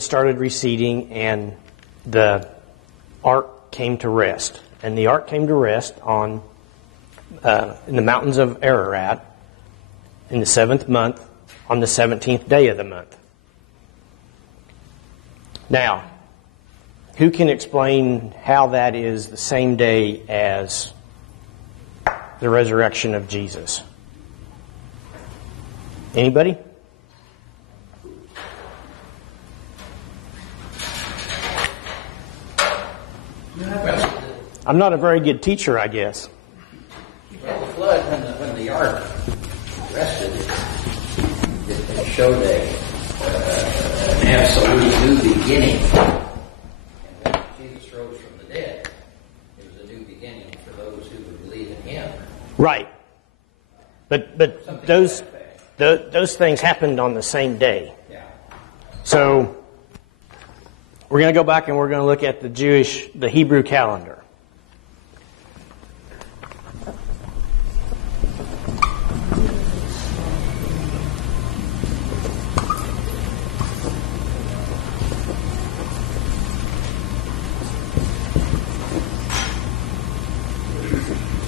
started receding, and the ark came to rest. And the ark came to rest on in the mountains of Ararat in the 7th month, on the 17th day of the month. Now, who can explain how that is the same day as the resurrection of Jesus? Anybody? I'm not a very good teacher, I guess. Well, the flood, when the ark rested, it showed an absolute new beginning. And when Jesus rose from the dead, it was a new beginning for those who would believe in Him. Right. But those things happened on the same day. Yeah. So we're going to go back and we're going to look at the Hebrew calendar.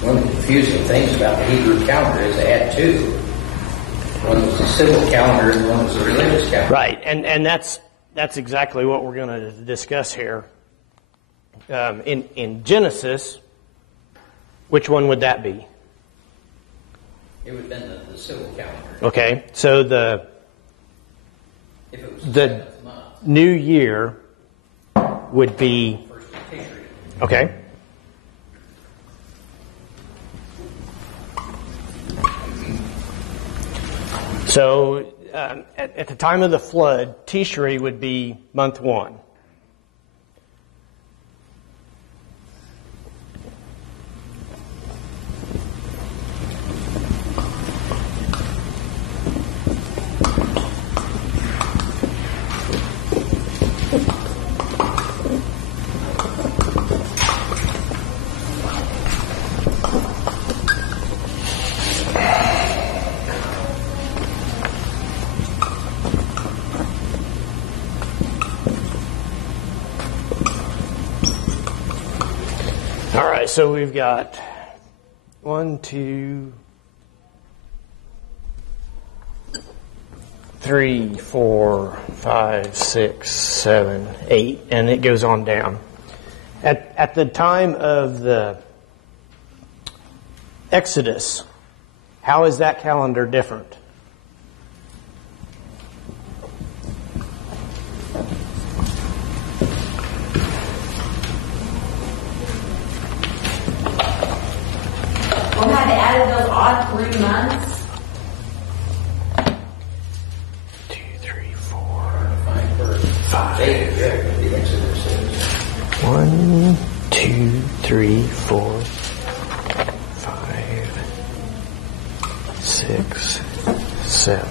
One of the confusing things about the Hebrew calendar is they had two. One was the civil calendar and one was the religious calendar. Right, and that's exactly what we're going to discuss here. In Genesis, which one would that be? It would have been the civil calendar. Okay, so If it was the the 7th month, new year would be, first of Tishri. okay, so at the time of the flood, Tishri would be month 1. All right, so we've got 1, 2, 3, 4, 5, 6, 7, 8, and it goes on down. At the time of the Exodus, how is that calendar different? Well, had they added those odd 3 months? 2, 3, 4, 5. The Exodus is. 1, 2, 3, 4, 5, 6, 7.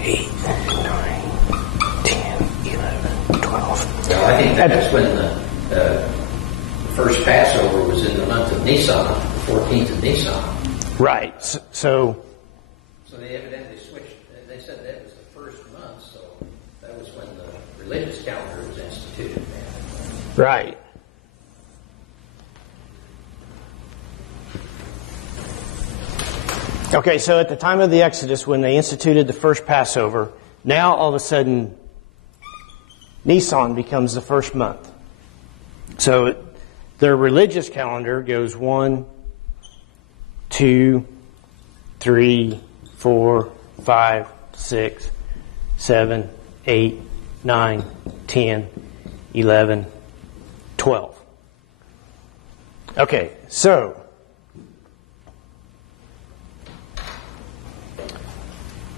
8, 9, 10, 11, 12. Well, I think that's when the first Passover was in the month of Nisan, the 14th of Nisan. Right. So they evidently switched. They said that was the first month, so that was when the religious calendar was instituted. right. Okay, so at the time of the Exodus, when they instituted the first Passover, now all of a sudden Nisan becomes the first month. So their religious calendar goes 1, 2, 3, 4, 5, 6, 7, 8, 9, 10, 11, 12. Okay, so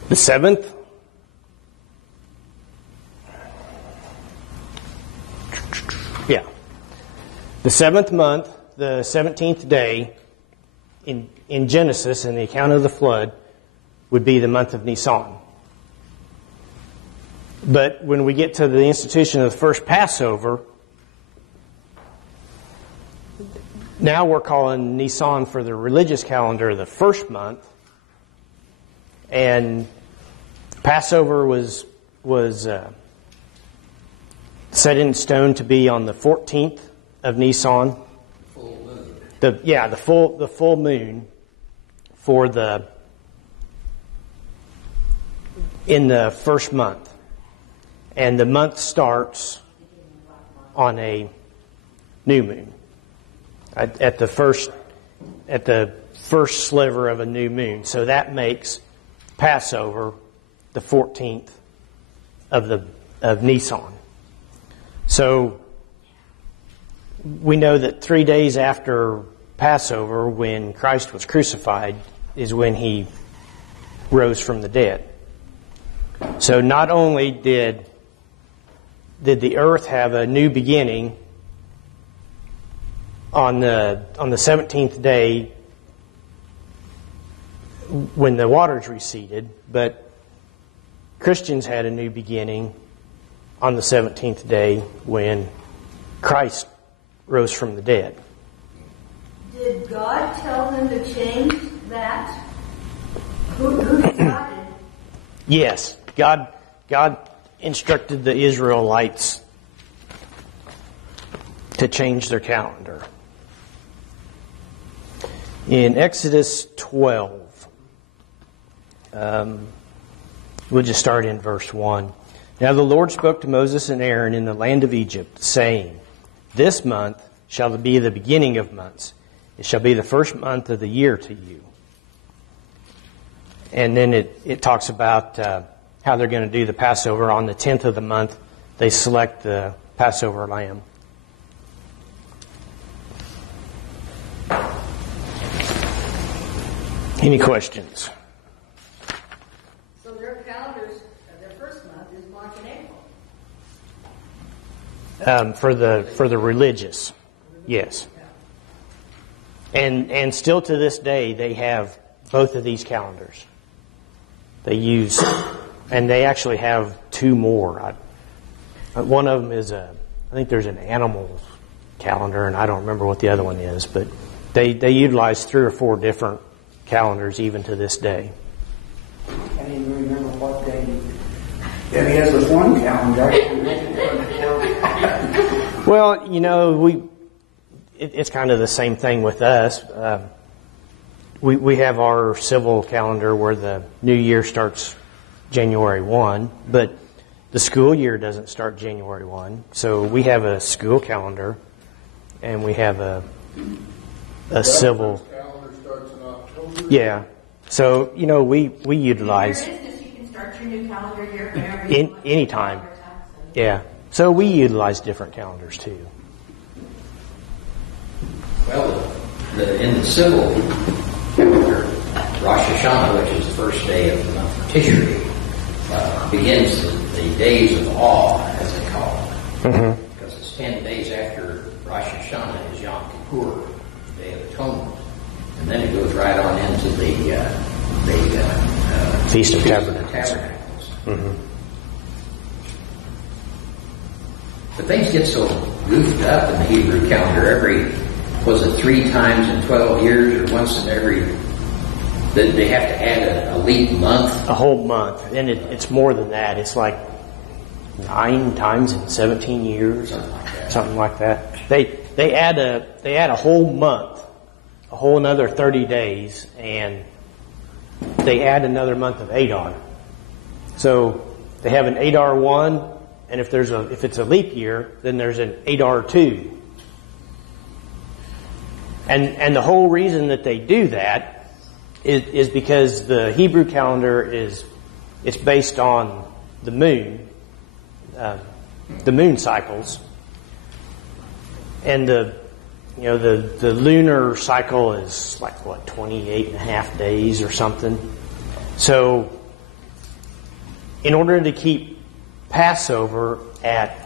the 7th, the 7th month, the 17th day in Genesis, in the account of the flood, would be the month of Nisan. But when we get to the institution of the first Passover, now we're calling Nisan for the religious calendar the first month, And Passover was set in stone to be on the 14th of Nisan. Full moon. The full moon in the first month. And the month starts on a new moon. At the first sliver of a new moon. So that makes Passover the 14th of Nisan. So we know that 3 days after Passover, when Christ was crucified, is when he rose from the dead. So not only did the earth have a new beginning on the 17th day when the waters receded, but Christians had a new beginning on the 17th day when Christ rose from the dead. Did God tell them to change that? Who decided? Yes, God instructed the Israelites to change their calendar. In Exodus 12, we'll just start in verse 1. Now the Lord spoke to Moses and Aaron in the land of Egypt, saying, "This month shall be the beginning of months. It shall be the first month of the year to you." And then it talks about how they're going to do the Passover. On the 10th of the month, they select the Passover lamb. Any questions? So their calendars, their first month is March and April. For the religious, yes. And still to this day, they have both of these calendars. They use, and they actually have two more. One of them is I think there's an animal calendar, and I don't remember what the other one is, but they utilize 3 or 4 different calendars even to this day. I can't even remember what day that is with one calendar. Well, it's kind of the same thing with us. We have our civil calendar where the new year starts January 1, but the school year doesn't start January 1. So we have a school calendar, and we have a civil. Calendar starts in October. Yeah. So, we utilize In your business, you can start your new calendar year whenever anytime. Yeah. So we utilize different calendars too. Well, in the civil calendar, Rosh Hashanah, which is the first day of the month of Tishri, begins the days of awe, as they call it. Mm-hmm. Because it's 10 days after Rosh Hashanah is Yom Kippur, the Day of Atonement. And then it goes right on into the Feast of Tabernacles. Mm-hmm. But things get so goofed up in the Hebrew calendar. Was it 3 times in 12 years, or once in every? That they have to add a leap month. A whole month, and it's more than that. It's like 9 times in 17 years, something like that. They add a whole month, a whole another 30 days, and they add another month of Adar. So they have an Adar 1, and if it's a leap year, then there's an Adar 2. And the whole reason that they do that is because the Hebrew calendar it's based on the moon cycles, and the lunar cycle is like 28 and a half days or something. So in order to keep Passover at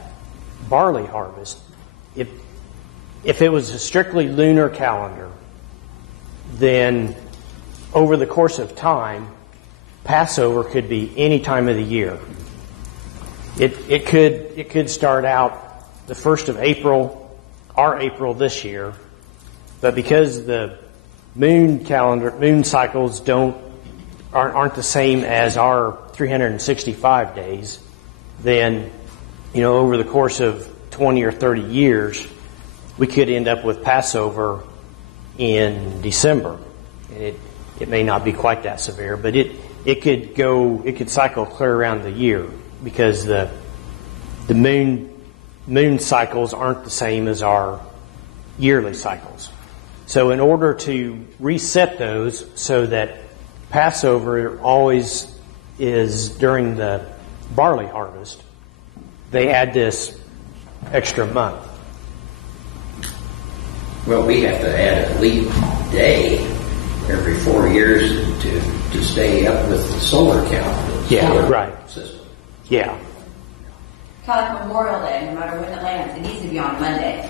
barley harvest, if it was a strictly lunar calendar, then over the course of time, Passover could be any time of the year. It could start out the 1st of April, our April this year, but because the moon cycles aren't the same as our 365 days, then, over the course of 20 or 30 years, we could end up with Passover in December. And it may not be quite that severe, but it could cycle clear around the year, because the moon cycles aren't the same as our yearly cycles. So in order to reset those so that Passover always is during the barley harvest, they add this extra month. Well, we have to add a leap day every 4 years to stay up with the solar count. Yeah, solar right. System. Yeah. Kind of like Memorial Day, no matter when it lands, it needs to be on Monday.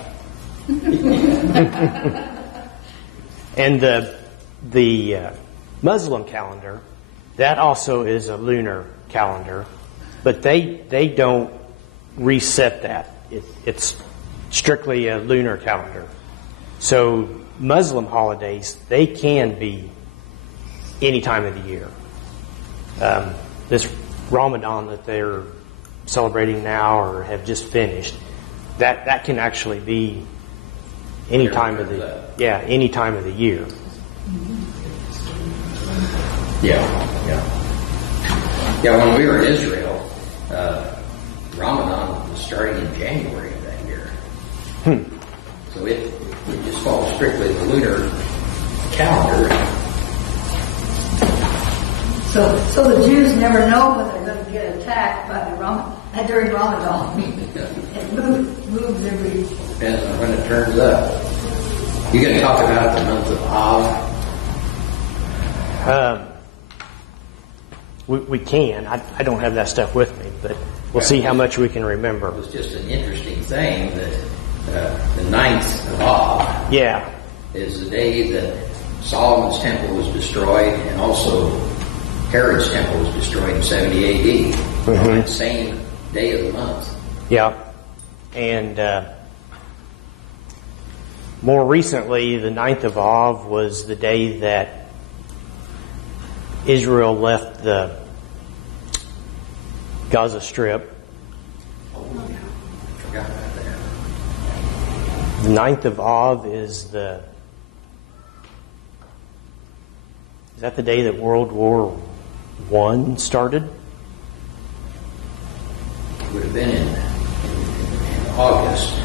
And the Muslim calendar, that also is a lunar calendar, but they don't reset that. It's strictly a lunar calendar. So Muslim holidays, they can be any time of the year. This Ramadan that they're celebrating now or have just finished, that can actually be any time of the any time of the year. Yeah, when we were in Israel, Ramadan was starting in January of that year. So it just follows strictly the lunar calendar. So the Jews never know when they're going to get attacked during Ramadan. It moves every... Depends on when it turns up. You going to talk about the month of Av? We can. I don't have that stuff with me, but we'll see how much we can remember. It was just an interesting thing that the 9th of Av is the day that Solomon's temple was destroyed, and also Herod's temple was destroyed in 70 A.D. On that same day of the month. Yeah. And more recently, the 9th of Av was the day that Israel left the Gaza Strip. Oh, yeah. I forgot about that. The 9th of Av is that the day that World War I started? It would have been in August.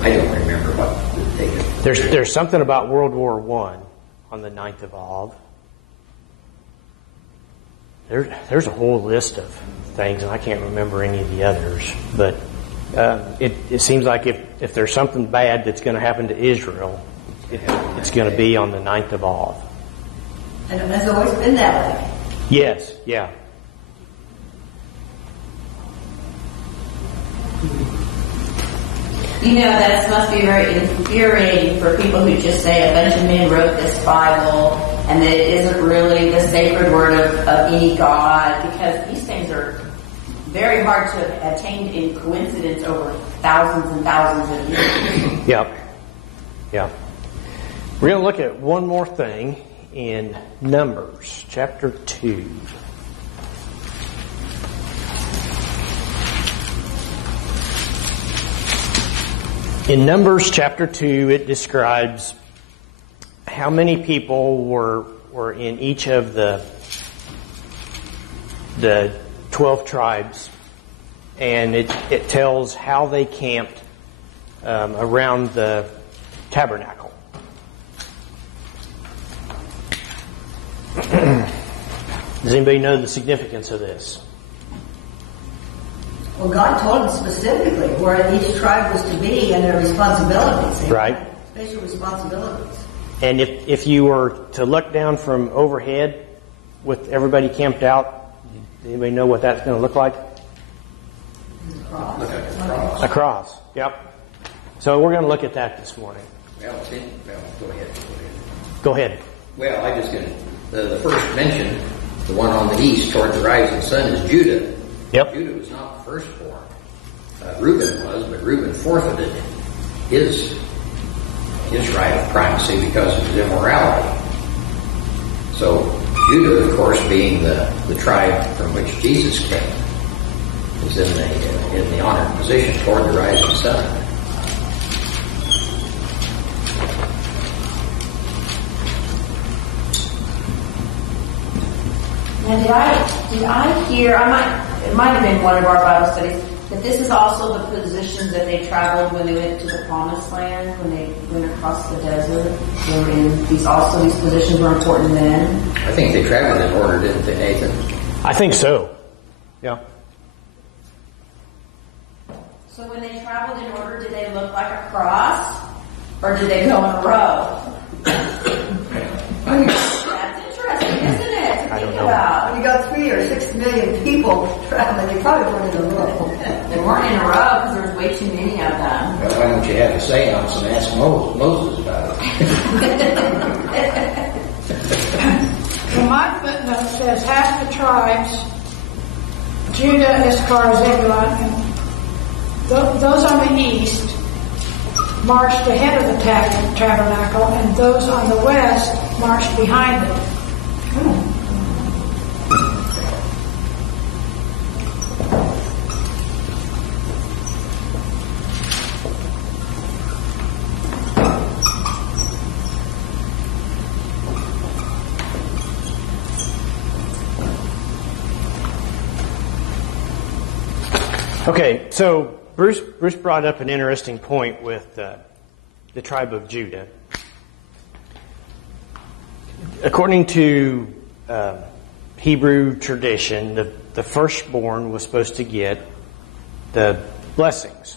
I don't remember what the date. There's something about World War I on the 9th of Av. There's a whole list of things, and I can't remember any of the others. But it seems like if there's something bad that's going to happen to Israel, it's going to be on the 9th of Av. And it has always been that way. Yes, yeah. That must be very infuriating for people who just say a bunch of men wrote this Bible and that it isn't really the sacred word of any God, because these things are very hard to attain in coincidence over thousands and thousands of years. Yeah. We're going to look at one more thing in Numbers, chapter 2. In Numbers chapter 2, it describes how many people were in each of the 12 tribes, and it tells how they camped around the tabernacle. Does anybody know the significance of this? Well, God told them specifically where each tribe was to be and their responsibilities. They Right. had special responsibilities. And if you were to look down from overhead with everybody camped out, anybody know what that's going to look like? Look at the cross. A cross. Yep. So we're going to look at that this morning. Well, go ahead. Go ahead. Well, I just going to... The first mention, the one on the east toward the rising sun, is Judah. Yep. Judah was not the firstborn. Reuben was, but Reuben forfeited his right of primacy because of his immorality. So Judah, of course, being the tribe from which Jesus came, is in the honored position toward the rising sun. And did I hear? It might have been one of our Bible studies that this is also the positions that they traveled when they went to the Promised Land, when they went across the desert. They were in these positions were important then. I think they traveled in order, didn't they, Nathan? I think so. Yeah. So when they traveled in order, did they look like a cross, or did they go in a row? That's interesting, isn't it? To think about. When you got 3 or 6 million people traveling, they probably weren't in a row. They weren't in a row because there was way too many of them. Well, why don't you have a seance and ask Moses about it? Well, my footnote says half the tribes, Judah, Issachar, Zebulun, and those on the east marched ahead of the tabernacle, and those on the west marched behind it. Okay, so Bruce brought up an interesting point with the tribe of Judah. According to Hebrew tradition, the firstborn was supposed to get the blessings.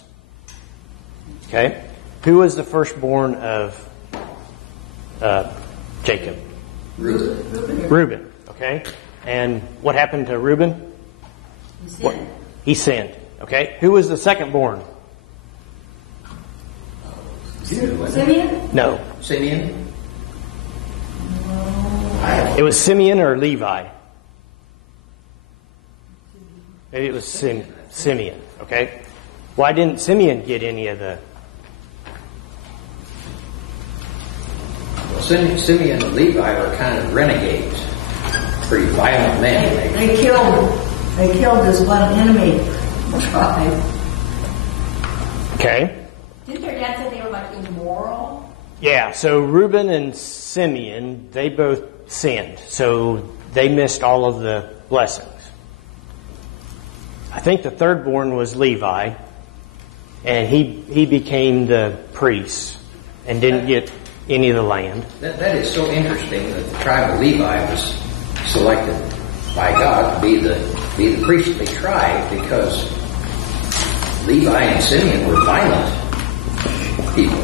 Okay? Who was the firstborn of Jacob? Reuben. Okay? And what happened to Reuben? He sinned. Okay? Who was the secondborn? Simeon? No. Simeon? It was Simeon or Levi. Maybe it was Simeon. Okay? Why didn't Simeon get any of the... Well, Simeon and Levi were kind of renegades. Pretty violent men. They killed this one enemy tribe. Okay? Didn't their dad say they were like immoral? Yeah, so Reuben and Simeon, they both sinned. So they missed all of the blessings. I think the thirdborn was Levi, and he became the priest and didn't get any of the land. That is so interesting that the tribe of Levi was selected by God to be the priestly tribe, because Levi and Simeon were violent people.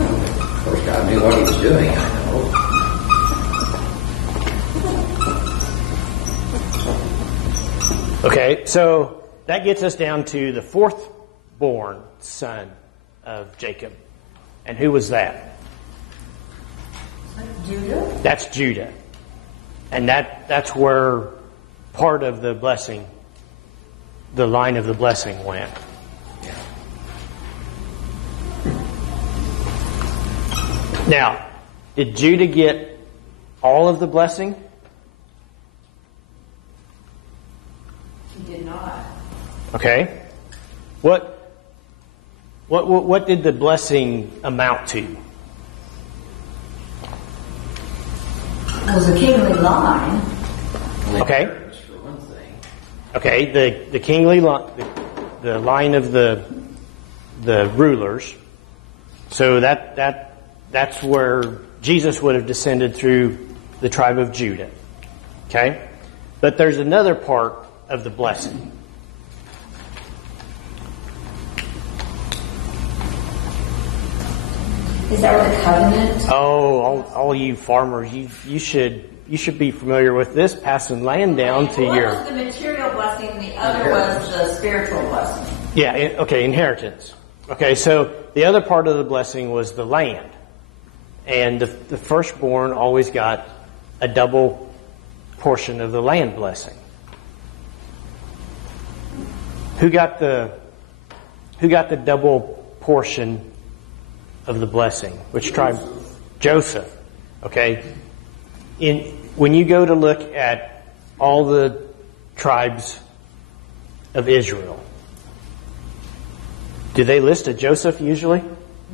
Of course, God knew what he was doing, I know. Okay, so that gets us down to the fourth-born son of Jacob. And who was that? Judah? That's Judah. And that's where part of the blessing, the line of the blessing went. Now, did Judah get all of the blessing? He did not. Okay. What did the blessing amount to? It was a kingly line. Okay. For one thing. Okay, the kingly line, the line of the rulers. So that's where Jesus would have descended through the tribe of Judah. Okay? But there's another part of the blessing. Is that where the covenant? Oh, all you farmers, you should be familiar with this, passing land down to One your... was the material blessing, and the other was the spiritual blessing. Yeah, okay, inheritance. Okay, so the other part of the blessing was the land. And the firstborn always got a double portion of the land blessing. Who got the double portion of the blessing? Which tribe? Joseph. Okay. when you go to look at all the tribes of Israel, do they list a Joseph usually?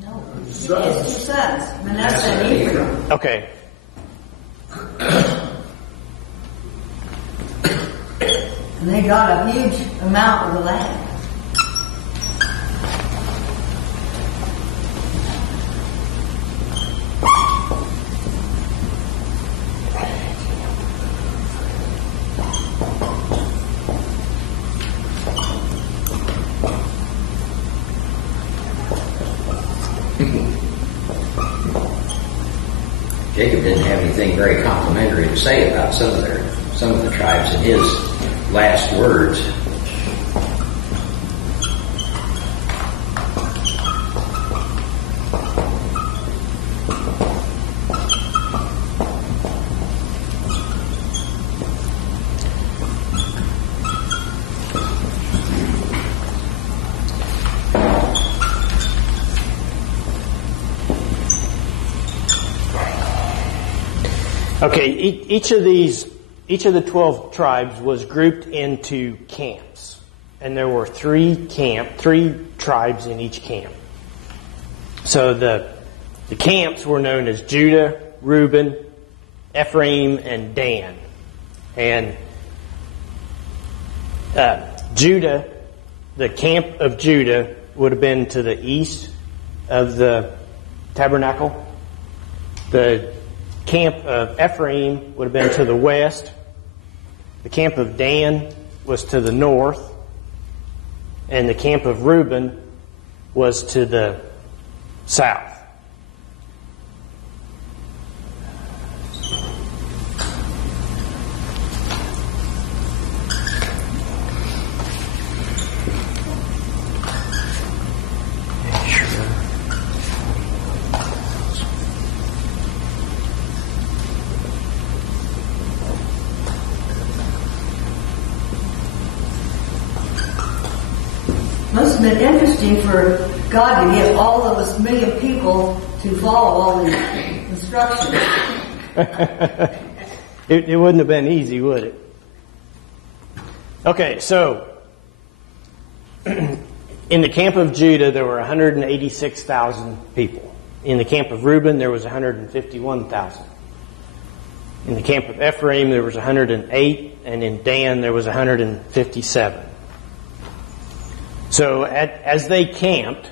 No, it's two sons, Manasseh and Ephraim. Okay. And they got a huge amount of the land. Jacob didn't have anything very complimentary to say about some of the tribes in his last words. Okay, each of the 12 tribes was grouped into camps, and there were three tribes in each camp. So the camps were known as Judah, Reuben, Ephraim, and Dan. And Judah, the camp of Judah would have been to the east of the tabernacle. The camp of Ephraim would have been to the west. The camp of Dan was to the north. And the camp of Reuben was to the south. Must have been interesting for God to get all those million people to follow all the instructions. It wouldn't have been easy, would it? Okay, so in the camp of Judah, there were 186,000 people. In the camp of Reuben, there was 151,000. In the camp of Ephraim, there was 108, and in Dan, there was 157. So as they camped,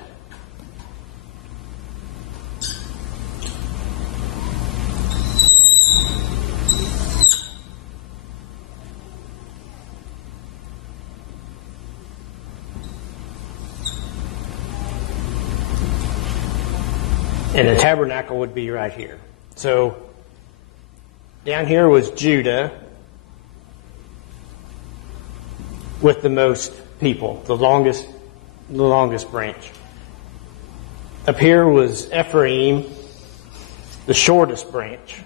and the tabernacle would be right here. So down here was Judah with the most people, the longest branch. Up here was Ephraim, the shortest branch.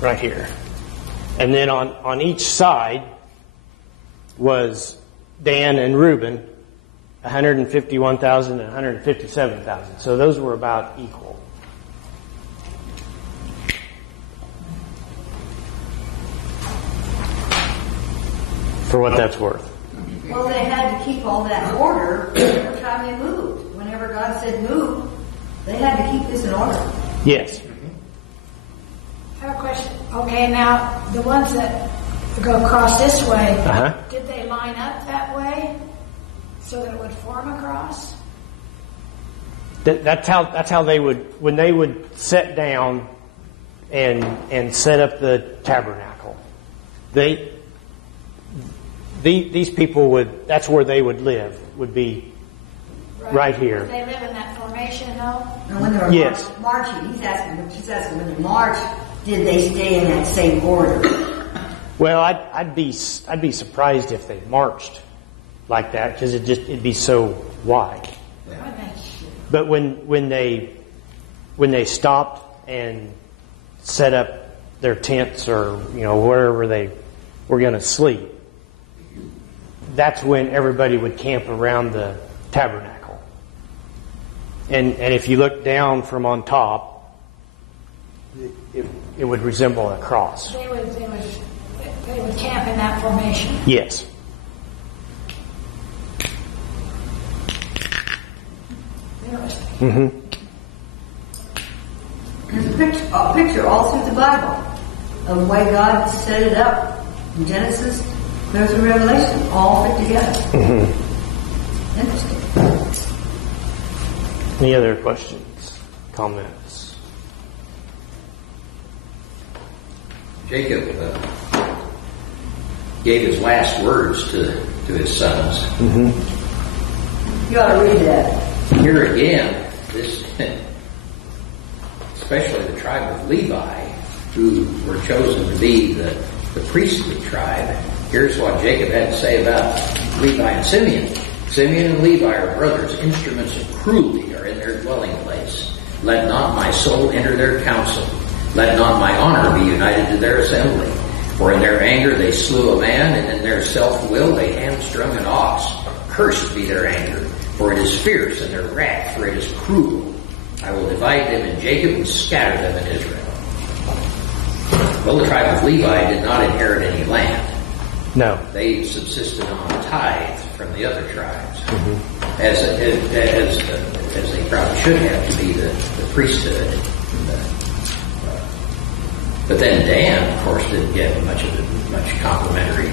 Right here. And then on each side was Dan and Reuben, 151,000 and 157,000. So those were about equal. For what that's worth. Well, they had to keep all that order every time they moved. Whenever God said move, they had to keep this in order. Yes. I have a question. Okay, now the ones that go across this way, Uh-huh. did they line up that way so that it would form a cross? That's how they would, when they would sit down and set up the tabernacle. These people would, that's where they would live, would be right here. Did they live in that formation though? And when they were Yes. marching, she's asking when they marched, did they stay in that same order? Well, I'd be surprised if they marched like that, because it'd be so wide. But when they stopped and set up their tents or wherever they were going to sleep, that's when everybody would camp around the tabernacle. And if you look down from on top, it would resemble a cross. They would camp in that formation. Yes. Interesting. There's a picture all through the Bible of the way God set it up. In Genesis, there's a Revelation, all fit together. Interesting. Any other questions, comments? Jacob gave his last words to his sons. You ought to read that. Here again, this, especially the tribe of Levi, who were chosen to be the priestly tribe. Here's what Jacob had to say about Levi and Simeon. Simeon and Levi are brothers. Instruments of cruelty are in their dwelling place. Let not my soul enter their council. Let not my honor be united to their assembly. For in their anger they slew a man, and in their self-will they hamstrung an ox. Cursed be their anger, for it is fierce, and their wrath, for it is cruel. I will divide them in Jacob and scatter them in Israel. Well, the tribe of Levi did not inherit any land. No. They subsisted on tithe from the other tribes, as they probably should have to be the priesthood. But then Dan, of course, didn't get much complimentary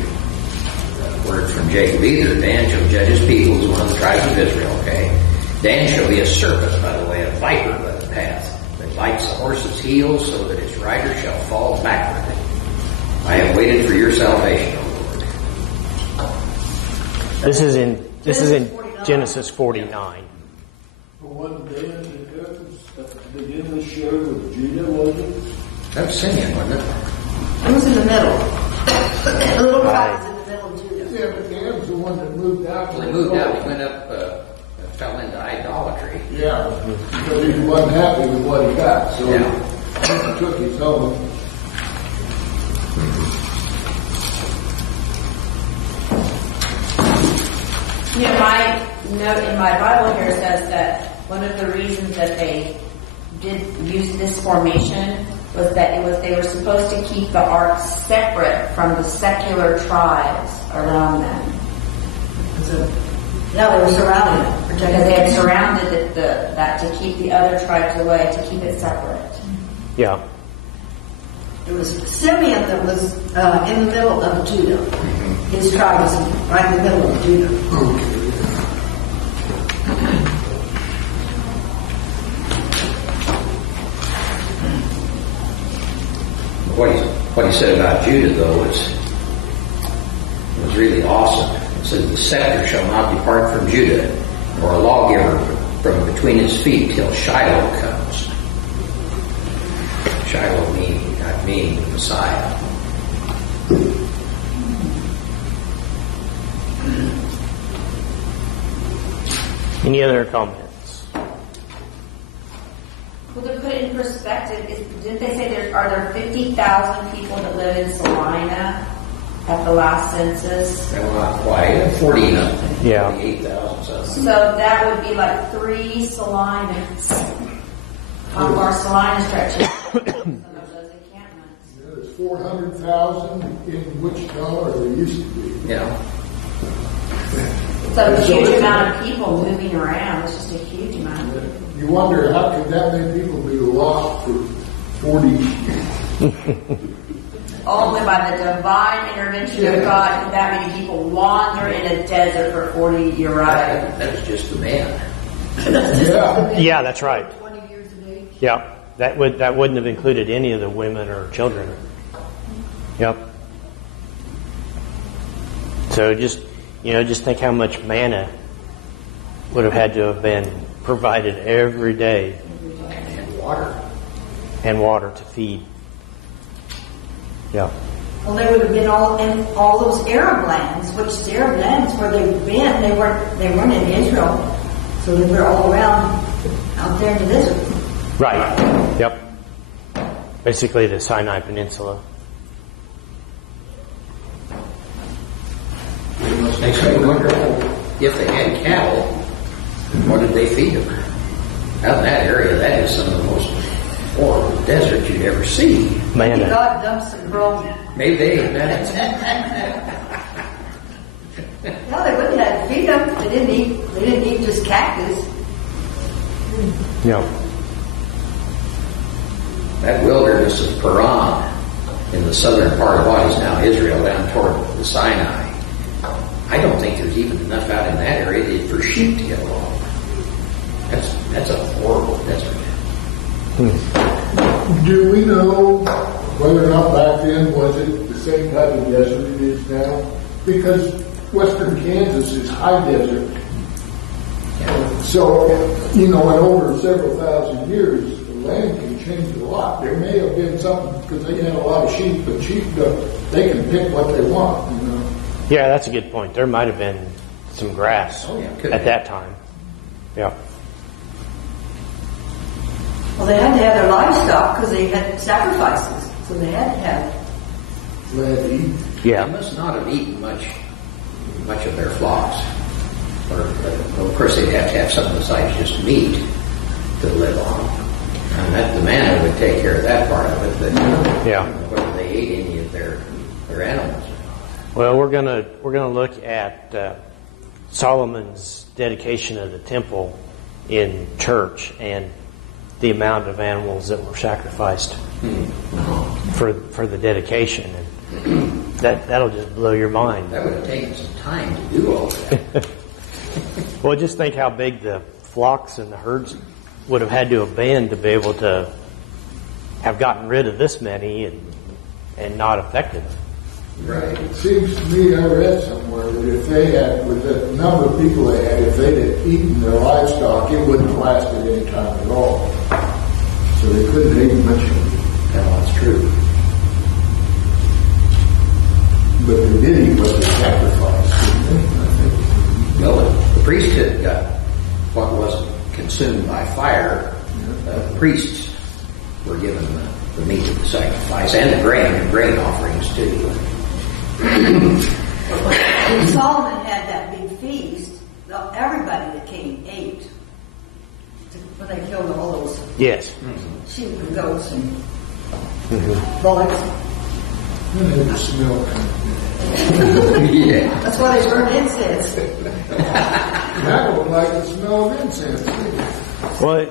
word from Jacob either. Dan shall judge his people as one of the tribes of Israel. Okay, Dan shall be a serpent by the way, a viper by the path, that bites the horse's heels so that its rider shall fall backward. I have waited for your salvation, O Lord. This is in Genesis 49. For one day in the inheritance at the beginning of the share with Judah, was it? That was Simeon, wasn't it? It was in the middle. The little tribe was in the middle of Judah. Yeah, but Dan's the one that moved out. Well, he moved out. He went up, fell into idolatry. Yeah, because he wasn't happy with what he got, so he took his own. My note in my Bible here says that one of the reasons that they did use this formation was that they were supposed to keep the ark separate from the secular tribes around them. Yeah, they were surrounded. Because they had surrounded that to keep the other tribes away, to keep it separate. Yeah. It was Simeon that was in the middle of Judah. His tribe was right in the middle of Judah. What he said about Judah, though, was really awesome. It says, the scepter shall not depart from Judah, nor a lawgiver from between his feet till Shiloh comes. Shiloh meaning the Messiah. Any other comments? Well, to put it in perspective, didn't they say are there 50,000 people that live in Salina at the last census? Well, not quite. 48,000 something. So that would be like 3 Salinas. How far Salina stretches some of those encampments. There's 400,000 in Wichita, or there used to be. Yeah. So a huge amount of people moving around. It's just a huge amount. You wonder how could that many people be lost for 40 years? Only by the divine intervention of God could that many people wander in a desert for 40 years. Right. That was just the man. Yeah. Yeah, that's right. 20 years of age. Yeah, that wouldn't have included any of the women or children. Yep. So just think how much manna would have had to have been provided every day. And water to feed. Yeah. Well, they would have been all in all those Arab lands, which the Arab lands where they've been, they weren't in Israel, so they were all around out there in the desert. Right. Yep. Basically the Sinai Peninsula. Makes me wonder if they had cattle, what did they feed them? Out in that area, that is some of the most horrible desert you'd ever see. Manna. God dumps some wrong. Maybe they ate that. No, they wouldn't have to feed them. They didn't eat just cactus. Yeah. That wilderness of Paran in the southern part of what is now Israel down toward the Sinai. I don't think there's even enough out in that area for sheep to get along. That's a horrible desert. Do we know whether or not back then was it the same type of desert it is now? Because western Kansas is high desert. So, in over several thousand years, the land can change a lot. There may have been something, because they had a lot of sheep, but sheep, they can pick what they want, Yeah, that's a good point. There might have been some grass at that time. Yeah. Well, they had to have their livestock because they had sacrifices, so they had to have. Yeah. They must not have eaten much of their flocks. Or, of course, they'd have to have something besides just meat to live on. And that the manna would take care of that part of it. But whether they ate any of their animals. Well, we're gonna look at Solomon's dedication of the temple in church and the amount of animals that were sacrificed for the dedication, and that'll just blow your mind. That would have taken some time to do all that. Well, just think how big the flocks and the herds would have had to have been to be able to have gotten rid of this many and not affected them. Right. It seems to me, I read somewhere that if they had, with the number of people they had, if they'd have eaten their livestock, it wouldn't have lasted any time at all. So they couldn't have eaten much of it. No, that's true. But they did eat what they sacrificed, didn't they? Well, the priesthood got what wasn't consumed by fire. The priests were given the meat of the sacrifice and the grain offerings too. When Solomon had that big feast, everybody that came ate. When they killed all those sheep and goats and bullocks. And they would smell kind of Yeah. That's why they burned incense. good. I would like the smell of incense. Well,